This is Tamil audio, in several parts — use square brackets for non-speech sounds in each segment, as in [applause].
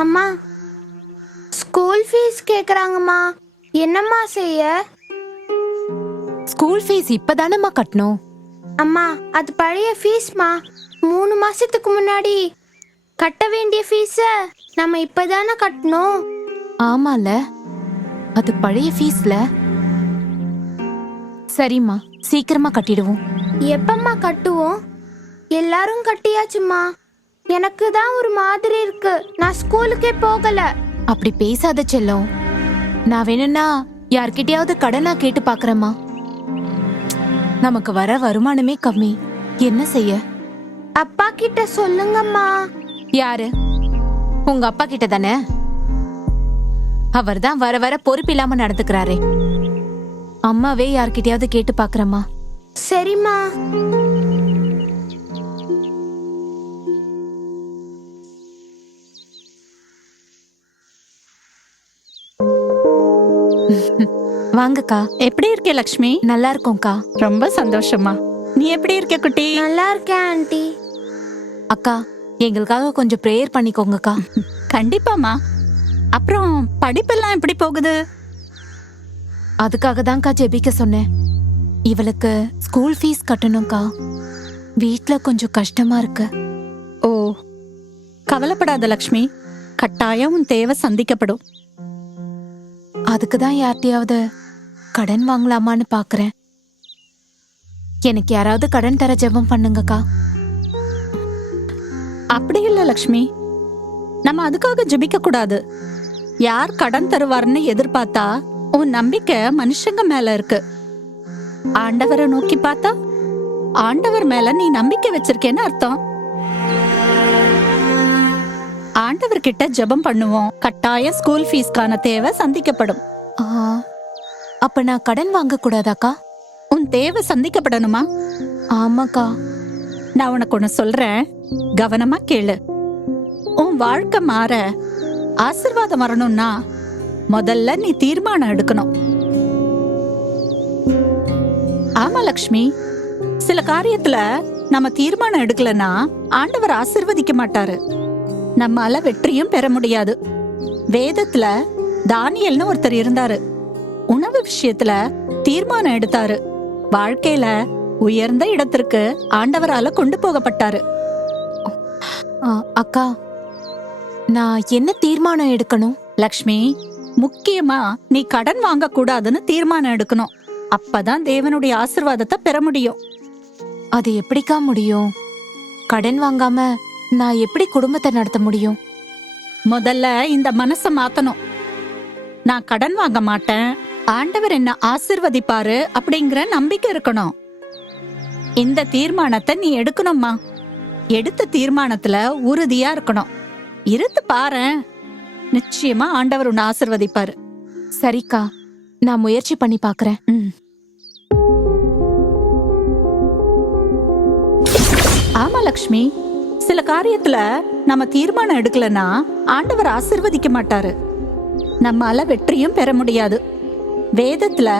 அம்மா ஸ்கூல் ஃபீஸ் கேக்குறாங்கம்மா. என்னம்மா செய்ய? ஸ்கூல் ஃபீஸ் இப்பதானம்மா கட்டணும். அம்மா அது பழைய ஃபீஸ்மா மூணு மாசத்துக்கு முன்னாடி. கட்ட வேண்டிய ஃபீஸ நம்ம இப்பதானே கட்டணும். ஆமால. அது பழைய ஃபீஸ்ல சரிம்மா சீக்கிரமா கட்டிடுவோம். எப்பம்மா கட்டுவோம்? எல்லாரும் கட்டியாச்சுமா எனக்கு தான் ஒரு மாதிரி இருக்கு. நான் ஸ்கூலுக்கே போகல. அப்படி பேசாத செல்லம். நான் வேணும்னா யார்கிட்டயாவது கடனா கேட்டு பாக்குறேம்மா. நமக்கு வர வருமானமே கம்மி. என்ன செய்ய? அப்பா கிட்ட சொல்லுங்கம்மா. யாரு? உங்க அப்பா கிட்ட தானே? அவர் தான் வர வர பொறுப்பில்லாம நடந்துக்கிறாரே. அம்மாவே யார்கிட்டயாவது கேட்டு பாக்குறேம்மா. சரிம்மா. வாங்கக்கா. எப்படி இருக்க லக்ஷ்மி? நல்லா இருக்கோம்க்கா. ரொம்ப சந்தோஷமா. நீ எப்படி இருக்க குட்டி? நல்லா இருக்கேன் ஆண்டி. அக்கா எங்களுக்காக கொஞ்சம் ப்ரேயர் பண்ணிக்கோங்கக்கா. [laughs] கண்டிப்பாமா அப்புறம் படிப்பெல்லாம் எப்படி போகுது? அதுக்காக தான்க்கா ஜெபிக்க சொன்னேன். இவளுக்கு ஸ்கூல் ஃபீஸ் கட்டணும்க்கா. வீட்ல கொஞ்சம் கஷ்டமா இருக்கு. ஓ. கவலைப்படாத லக்ஷ்மி. கட்டாயம் உன் தேவை சந்திக்கப்படும். அதுக்கு தான் யார்கிட்டயாவது கடன் வாங்கலாமான்னு பாக்குறேன். எனக்கு யாராவது கடன் தர ஜெபம் பண்ணுங்கக்கா. அப்படி இல்ல லக்ஷ்மி. நம்ம அதுக்காக ஜெபிக்க கூடாது. யார் கடன் தருவார்னு எதிர்பார்த்தா உன் நம்பிக்கை மனுஷங்க மேல இருக்கு. ஆண்டவரை நோக்கி பார்த்தா ஆண்டவர் மேல நீ நம்பிக்கை வச்சிருக்கேன்னு அர்த்தம். ஆண்டவர்கிட்ட ஜெபம் பண்ணுவோம். கட்டாயம் ஸ்கூல் ஃபீஸ்க்கான தேவை சந்திக்கப்படும். ஆ, அப்ப நான் கடன் வாங்க கூடாதாக்கா உன் தேவை சந்திக்கப்படணுமா? ஆமாக்கா. நான் உனக்கு ஒண்ணு சொல்றேன். கவனமா கேளு. உன் வாழ்க்கை மாற ஆசிர்வாதம் வரணும்னா முதல்ல நீ தீர்மானம் எடுக்கணும். ஆமா லக்ஷ்மி. சில காரியத்துல நம்ம தீர்மானம் எடுக்கலனா ஆண்டவர் ஆசிர்வதிக்க மாட்டாரு. நம்மால வெற்றியும் பெற முடியாது. வேதத்துல தானியல்னு ஒருத்தர் இருந்தாரு. உணவு விஷயத்துல தீர்மானம் எடுத்தாரு. வாழ்க்கையில உயர்ந்த இடத்திற்கு ஆண்டவரால கொண்டு போகப்பட்டாரு. அக்கா நான் என்ன தீர்மானம் எடுக்கணும்? லக்ஷ்மி முக்கியமா நீ கடன் வாங்க கூடாதுன்னு தீர்மானம் எடுக்கணும். அப்பதான் தேவனுடைய ஆசிர்வாதத்தை பெற முடியும். அது எப்படிக்கா முடியும்? கடன் வாங்காம நான் எப்படி குடும்பத்தை நடத்த முடியும்? முதல்ல இந்த மனச மாத்தணும். நான் கடன் வாங்க மாட்டேன். ஆண்டவர் என்ன ஆசிர்வதிப்பாரு அப்படிங்கிற நம்பிக்கை இருக்கணும். இந்த தீர்மானத்தை நீ எடுக்கணும்மா. எடுத்த தீர்மானத்துல உறுதியா இருக்கணும். இருந்து பாரு. நிச்சயமா ஆண்டவர் உன்னை ஆசிர்வதிப்பாரு. சரிக்கா நான் முயற்சி பண்ணி பாக்குறேன். ம். ஆமா லக்ஷ்மி. சில காரியத்துல நம்ம தீர்மானம் எடுக்கலனா ஆண்டவர் ஆசிர்வதிக்க மாட்டாரு. நம்மால வெற்றியும் பெற முடியாது. வேதத்துல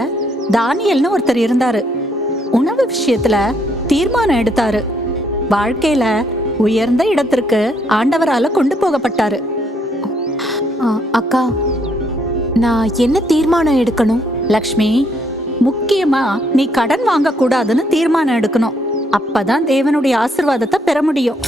தானியல்னு ஒருத்தர் இருந்தாரு. உணவு விஷயத்துல தீர்மானம் எடுத்தாரு. வாழ்க்கையில உயர்ந்த இடத்திற்கு ஆண்டவரால கொண்டு போகப்பட்டாரு. அக்கா நான் என்ன தீர்மானம் எடுக்கணும்? லக்ஷ்மி முக்கியமா நீ கடன் வாங்க கூடாதுன்னு தீர்மானம் எடுக்கணும். அப்பதான் தேவனுடைய ஆசிர்வாதத்தை பெற முடியும்.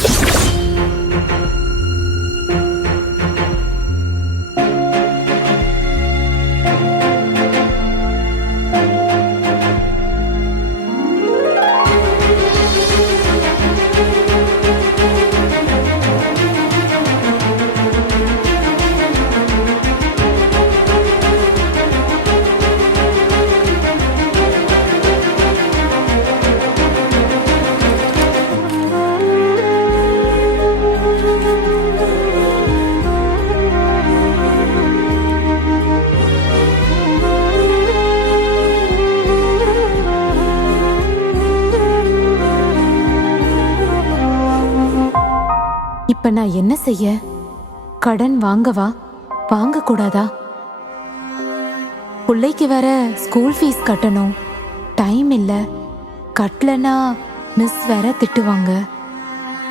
நான் என்ன செய்ய? கடன் வாங்கவா? வாங்க கூடாதா பிள்ளைக்கு வேற ஸ்கூல் ஃபீஸ் கட்டணும். டைம் இல்லை. கட்டலனா மிஸ் வேற திட்டுவாங்க.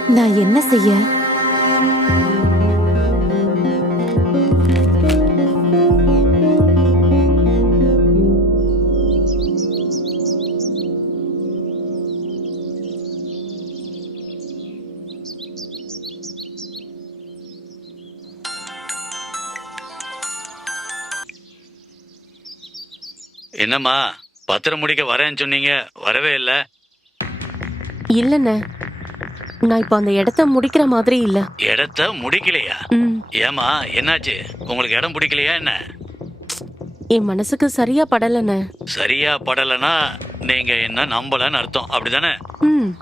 நான் என்ன செய்ய? என்னம்மா பத்திரம் முடிக்க வரேன்னு சொன்னீங்க வரவே இல்லை. இல்லண்ணே. நான் இப்போ அந்த இடத்த முடிக்கிற மாதிரி இல்ல. இடத்த முடிக்கலையா? ம். ஏமா என்னாச்சு? உங்களுக்கு இடம் பிடிக்கலையா என்ன? என் மனசுக்கு சரியா படலண்ணே. சரியா படலைன்னா நீங்க என்ன நம்பலன்னு அர்த்தம். அப்படிதானே? ம்.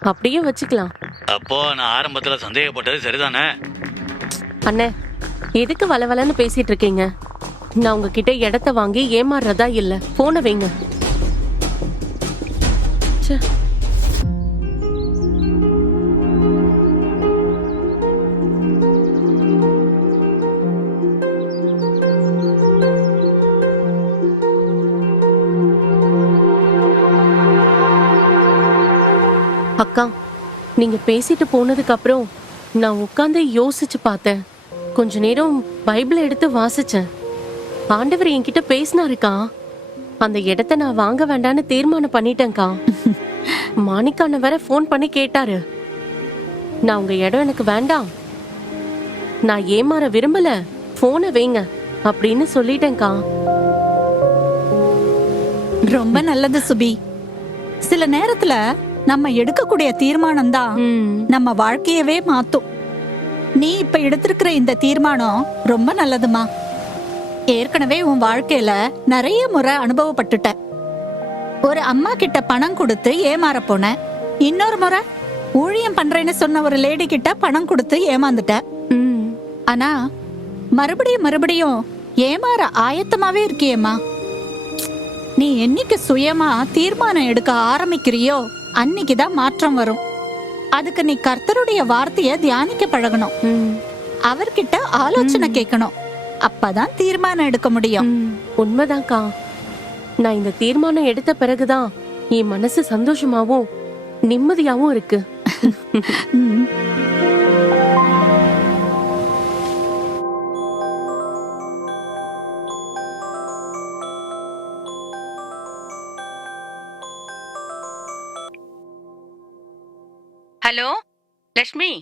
அப்படியே வச்சுக்கலாம். அப்போ நான் ஆரம்பத்துல சந்தேகப்பட்டது சரிதானே? அண்ணே எதுக்கு வளவலன்னு பேசிட்டு இருக்கீங்க? நான் உங்ககிட்ட இடத்த வாங்கி ஏமாறுறதா இல்ல. போன வைங்க. அக்கா நீங்க பேசிட்டு போனதுக்கு அப்புறம் நான் உட்காந்து யோசிச்சு பார்த்தேன். கொஞ்ச நேரம் பைபிளை எடுத்து வாசிச்சேன். ஆண்டவர் என்கிட்ட பேசினாருக்கா? அந்த இடத்த நான் வாங்க வேண்டாம்னு தீர்மானம் பண்ணிட்டேன்க்கா. [laughs] மாணிக்கான வேற ஃபோன் பண்ணி கேட்டாரு. நான் உங்க இடம் எனக்கு வேண்டாம். நான் ஏமாற விரும்பல. போனை வைங்க அப்படின்னு சொல்லிட்டேன்க்கா. ரொம்ப நல்லது சுபி. சில நேரத்துல நம்ம எடுக்கக்கூடிய தீர்மானம் தான் நம்ம வாழ்க்கையவே மாத்தும். நீ இப்ப எடுத்திருக்கிற இந்த தீர்மானம் ரொம்ப நல்லதுமா? ஏற்கனவே உன் வாழ்க்கையில நிறைய முறை அனுபவப்பட்டுட்ட ஒரு அம்மா கிட்ட பணம் கொடுத்து ஏமாற போன இன்னொரு முறை ஊழியம் பண்றேன்னு சொன்ன ஒரு லேடி கிட்ட பணம் கொடுத்து ஏமாந்துட்ட ம். ஆனா மறுபடியும் மறுபடியும் ஏமாற ஆயத்தமாவே இருக்கியேம்மா. நீ என்னைக்கு சுயமா தீர்மானம் எடுக்க ஆரம்பிக்கிறியோ அன்னைக்குதான் மாற்றம் வரும். அதுக்கு நீ கர்த்தருடைய வார்த்தைய தியானிக்க பழகணும். அவர்கிட்ட ஆலோசனை கேட்கணும். அப்பதான் தீர்மானம் எடுக்க முடியும். உண்மைதான்க்கா. நான் இந்த தீர்மானம் எடுத்த பிறகுதான் என் மனசு சந்தோஷமாவும் நிம்மதியாவும் இருக்கு. ஹலோ லக்ஷ்மி.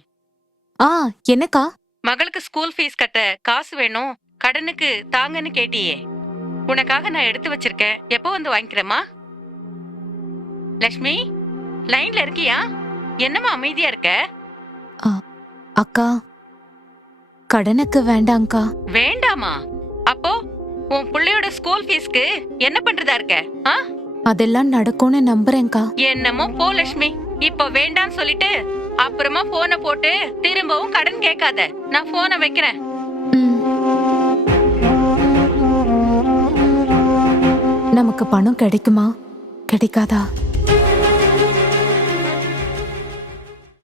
ஆ என்னக்கா? மகளுக்கு ஸ்கூல் ஃபீஸ் கட்ட காசு வேணும். கடனுக்கு தாங்கன்னு கேட்டியே. உனக்காக நான் எடுத்து வச்சிருக்கேன் எப்போ வந்து வாங்கிக்கிறேம்மா? லக்ஷ்மி லைன்ல இருக்கியா? என்னம்மா அமைதியா இருக்க? அக்கா. கடனுக்கு வேண்டாங்க்கா வேண்டாமா? அப்போ உன் புள்ளையோட ஸ்கூல் ஃபீஸ்க்கு என்ன பண்றதா இருக்க? ஆ? அதெல்லாம் நடக்கும்னு நம்புறேன்க்கா. என்னமோ போ லக்ஷ்மி. இப்போ வேண்டாம்னு சொல்லிட்டு அப்புறமா போனை போட்டு திரும்பவும் கடன் கேட்காத. நான் போனை வைக்கிறேன். நமக்கு பணம் கிடைக்குமா? கிடைக்காதா?